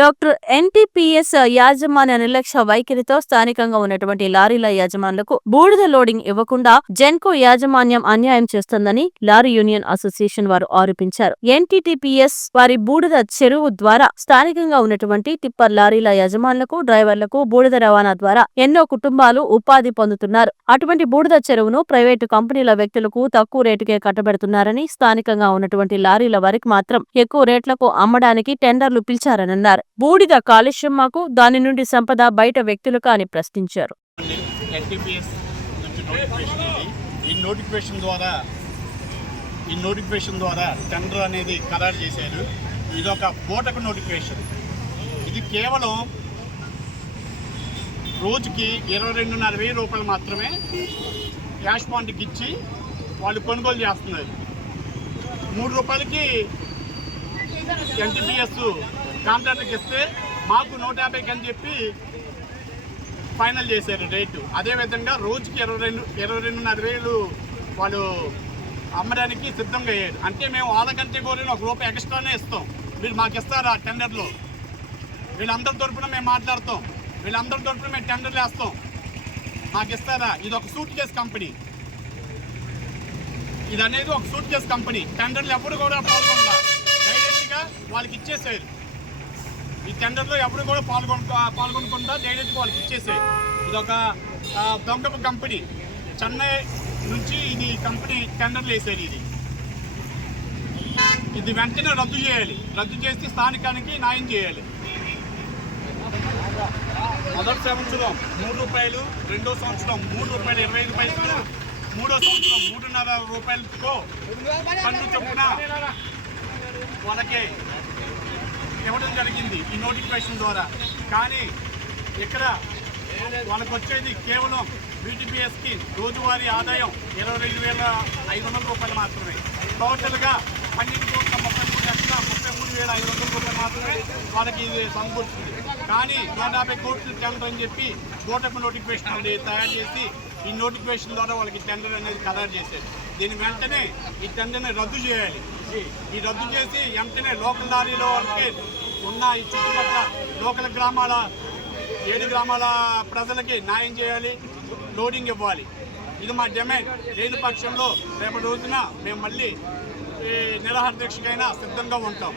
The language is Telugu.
డాక్టర్ ఎన్టీపీఎస్ యాజమాన్య నిర్లక్ష్య వైఖరితో స్థానికంగా ఉన్నటువంటి లారీల యాజమాన్లకు బూడిద లోడింగ్ ఇవ్వకుండా జెన్కో యాజమాన్యం అన్యాయం చేస్తోందని లారీ యూనియన్ అసోసియేషన్ వారు ఆరోపించారు. ఎన్టీపీఎస్ వారి బూడిద చెరువు ద్వారా స్థానికంగా ఉన్నటువంటి టిప్పర్ లారీల యజమానులకు, డ్రైవర్లకు బూడిద రవాణా ద్వారా ఎన్నో కుటుంబాలు ఉపాధి పొందుతున్నారు. అటువంటి బూడిద చెరువును ప్రైవేటు కంపెనీల వ్యక్తులకు తక్కువ రేటుకే కట్టబెడుతున్నారని, స్థానికంగా ఉన్నటువంటి లారీల వారికి మాత్రం ఎక్కువ రేట్లకు అమ్మడానికి టెండర్లు పిలిచారన్నారు. బూడిద కాలుష్యం మాకు, దాని నుండి సంపద బయట వ్యక్తులకు అని ప్రశ్నించారు. ఈ నోటిఫికేషన్ ద్వారా టెండర్ అనేది ఖరారు చేశారు. ఇది ఒక బోటకు నోటిఫికేషన్. ఇది కేవలం రోజుకి 22,500 రూపాయలు మాత్రమే క్యాష్ పాయింట్కి ఇచ్చి వాళ్ళు కొనుగోలు చేస్తున్నారు. 3 రూపాయలకి ఎన్టీపీఎస్ కాంట్రాక్టర్కి ఇస్తే మాకు 150కి అని చెప్పి ఫైనల్ చేశారు రేటు. అదేవిధంగా రోజుకి 22,500 వాళ్ళు అమ్మడానికి సిద్ధంగా అయ్యారు. అంటే మేము వాళ్ళకంటే కోరిన ₹1 ఎక్స్ట్రానే ఇస్తాం, మీరు మాకు ఇస్తారా టెండర్లో? వీళ్ళందరి తరపున మేము మాట్లాడతాం, వీళ్ళందరి తరపున మేము టెండర్లు వేస్తాం, మాకు ఇస్తారా? ఇది ఒక సూట్ కేస్ కంపెనీ. ఇది అనేది ఒక సూట్ కేస్ కంపెనీ. టెండర్లు ఎప్పుడు కూడా పాల్గొనగా డైరెక్ట్గా వాళ్ళకి ఇచ్చేసారు. ఈ టెండర్లో ఎప్పుడు కూడా పాల్గొనకుండా డైరెక్ట్గా వాళ్ళకి ఇచ్చేసారు. ఇది ఒక దొంగ కంపెనీ. చెన్నై నుంచి ఇది కంపెనీ టెండర్లు వేసారు. ఇది వెంటనే రద్దు చేయాలి. రద్దు చేసి స్థానికానికి న్యాయం చేయాలి. మొదటి సంవత్సరం ₹3, రెండో సంవత్సరం ₹3.25, మూడో సంవత్సరం ₹3.5 పన్ను చొప్పున వాళ్ళకి ఇవ్వడం జరిగింది ఈ నోటిఫికేషన్ ద్వారా. కానీ ఇక్కడ వాళ్ళకి వచ్చేది కేవలం బీటీపీఎస్కి రోజువారీ ఆదాయం ₹22,500 మాత్రమే. టోటల్గా 12,33,33,500 మాత్రమే వాళ్ళకి ఇది సమకూర్చుంది. కానీ 150 కోట్లు టెండర్ అని చెప్పి బోటకు నోటిఫికేషన్ తయారు చేసి ఈ నోటిఫికేషన్ ద్వారా వాళ్ళకి టెండర్ అనేది ఖరారు చేశారు. దీని వెంటనే ఈ టెండర్ని రద్దు చేయాలి. ఈ రద్దు చేసి వెంటనే లోకల్ లారీలో వాళ్ళకి ఉన్న ఈ చుట్టుపక్కల లోకల్ గ్రామాల 7 గ్రామాల ప్రజలకి న్యాయం చేయాలి, లోడింగ్ ఇవ్వాలి. ఇది మా డిమాండ్. లేని పక్షంలో రేపటి రోజున మేము మళ్ళీ నిరాహార దీక్షకైనా సిద్ధంగా ఉంటాం.